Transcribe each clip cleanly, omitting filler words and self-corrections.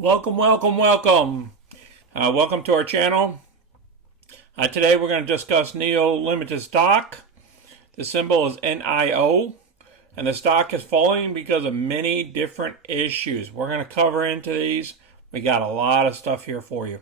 Welcome to our channel. Today we're going to discuss NIO Limited Stock. The symbol is NIO, and the stock is falling because of many different issues. We're going to cover into these. We got a lot of stuff here for you.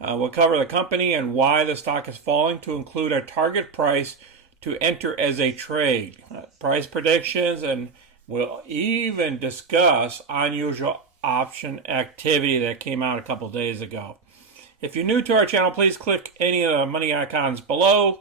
We'll cover the company and why the stock is falling, to include a target price to enter as a trade, price predictions, and we'll even discuss unusual option activity that came out a couple days ago. If you're new to our channel, please click any of the money icons below,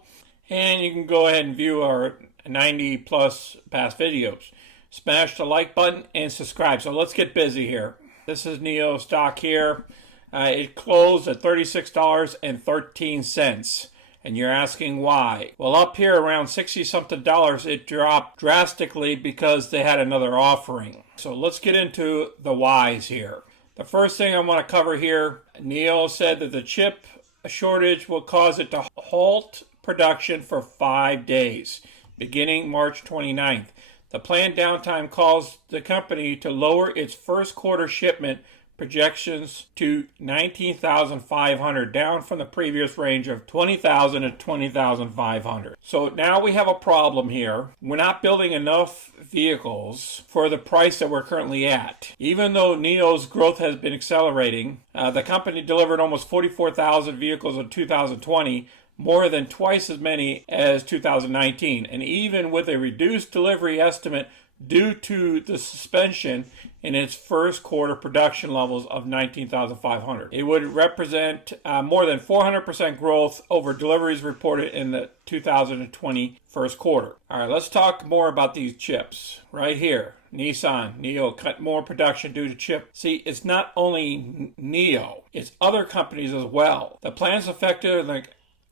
and you can go ahead and view our 90 plus past videos. Smash the like button and subscribe. So let's get busy here. This is NIO stock here. It closed at $36.13. And you're asking why. Well, up here around 60 something dollars, it dropped drastically because they had another offering. So let's get into the whys here. The first thing I want to cover here, NIO said that the chip shortage will cause it to halt production for 5 days, beginning March 29th. The planned downtime caused the company to lower its first quarter shipment projections to 19,500, down from the previous range of 20,000 to 20,500. So now we have a problem here. We're not building enough vehicles for the price that we're currently at. Even though NIO's growth has been accelerating, the company delivered almost 44,000 vehicles in 2020, more than twice as many as 2019. And even with a reduced delivery estimate due to the suspension in its first quarter production levels of 19,500. It would represent more than 400% growth over deliveries reported in the 2020 first quarter. All right, let's talk more about these chips. Right here, Nissan, NIO cut more production due to chip. See, it's not only NIO, it's other companies as well. The plants affected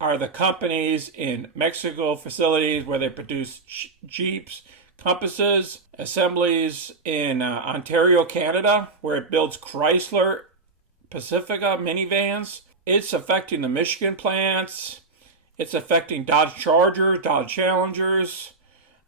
are the companies in Mexico facilities where they produce Jeeps, Compasses, assemblies in Ontario, Canada, where it builds Chrysler Pacifica minivans. It's affecting the Michigan plants. It's affecting Dodge Chargers, Dodge Challengers,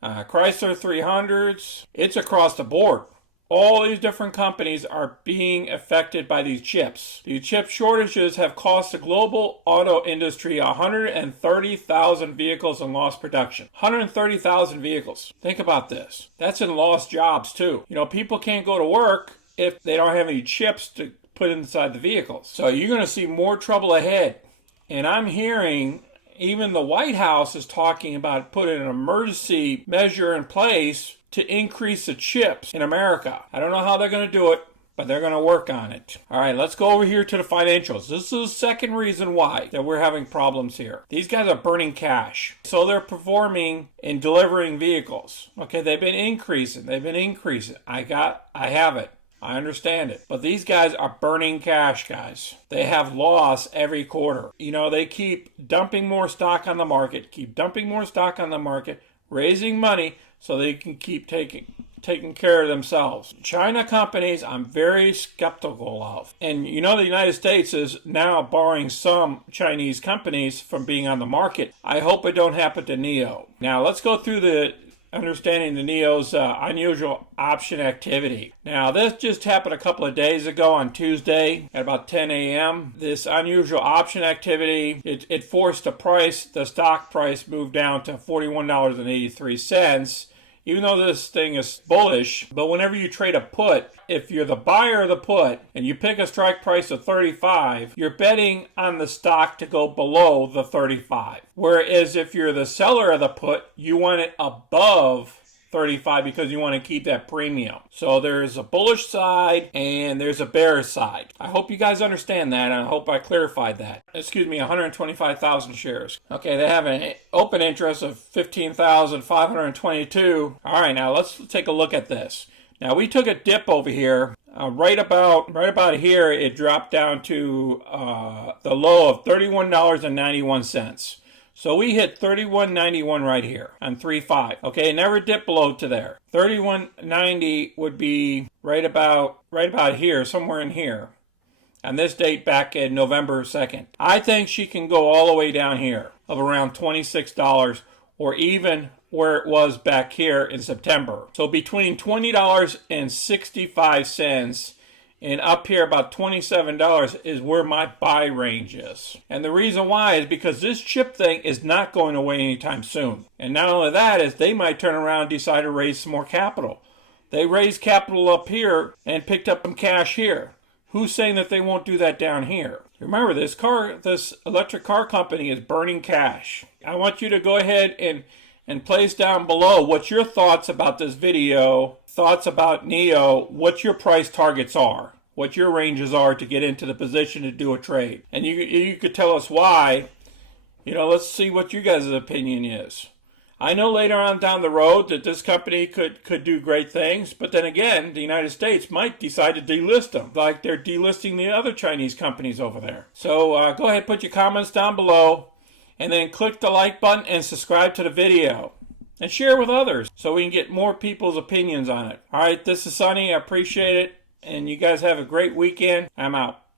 Chrysler 300s. It's across the board. All these different companies are being affected by these chips. These chip shortages have cost the global auto industry 130,000 vehicles in lost production. 130,000 vehicles. Think about this. That's in lost jobs too. You know, people can't go to work if they don't have any chips to put inside the vehicles. So you're going to see more trouble ahead. And I'm hearing even the White House is talking about putting an emergency measure in place to increase the chips in America. I don't know how they're going to do it, but they're going to work on it. All right, let's go over here to the financials. This is the second reason why that we're having problems here. These guys are burning cash. So they're performing in delivering vehicles. Okay, they've been increasing. I have it. I understand it. But these guys are burning cash, guys. They have loss every quarter. You know, they keep dumping more stock on the market, raising money so they can keep taking care of themselves. China companies, I'm very skeptical of. And you know, the United States is now barring some Chinese companies from being on the market. I hope it don't happen to NIO. Now, let's go through the understanding the NIO's unusual option activity. Now, this just happened a couple of days ago on Tuesday at about 10 a.m. This unusual option activity, it forced the stock price moved down to $41.83. Even though this thing is bullish, but whenever you trade a put, if you're the buyer of the put and you pick a strike price of 35, you're betting on the stock to go below the 35. Whereas if you're the seller of the put, you want it above 35 because you want to keep that premium. So there's a bullish side and there's a bearish side. I hope you guys understand that, and I hope I clarified that. 125,000 shares. Okay, they have an open interest of 15,522. All right, now let's take a look at this. Now we took a dip over here. Right about here, it dropped down to the low of $31.91. So we hit 31.91 right here on 3.5. Okay, never dipped below to there. 31.90 would be right about here, somewhere in here. On this date back in November 2nd. I think she can go all the way down here of around $26 or even where it was back here in September. So between $20.65 And up here about $27 is where my buy range is. And the reason why is because this chip thing is not going away anytime soon. And not only that is they might turn around and decide to raise some more capital. They raised capital up here and picked up some cash here. Who's saying that they won't do that down here? Remember, this electric car company is burning cash. I want you to go ahead and place down below what's your thoughts about this video, thoughts about NIO, what your price targets are, what your ranges are to get into the position to do a trade. And you could tell us why. Let's see what you guys' opinion is. I know later on down the road that this company could do great things, but then again, the United States might decide to delist them, like they're delisting the other Chinese companies over there. So go ahead and put your comments down below, and then click the like button and subscribe to the video. And share with others so we can get more people's opinions on it. All right, this is Sonny. I appreciate it. And you guys have a great weekend. I'm out.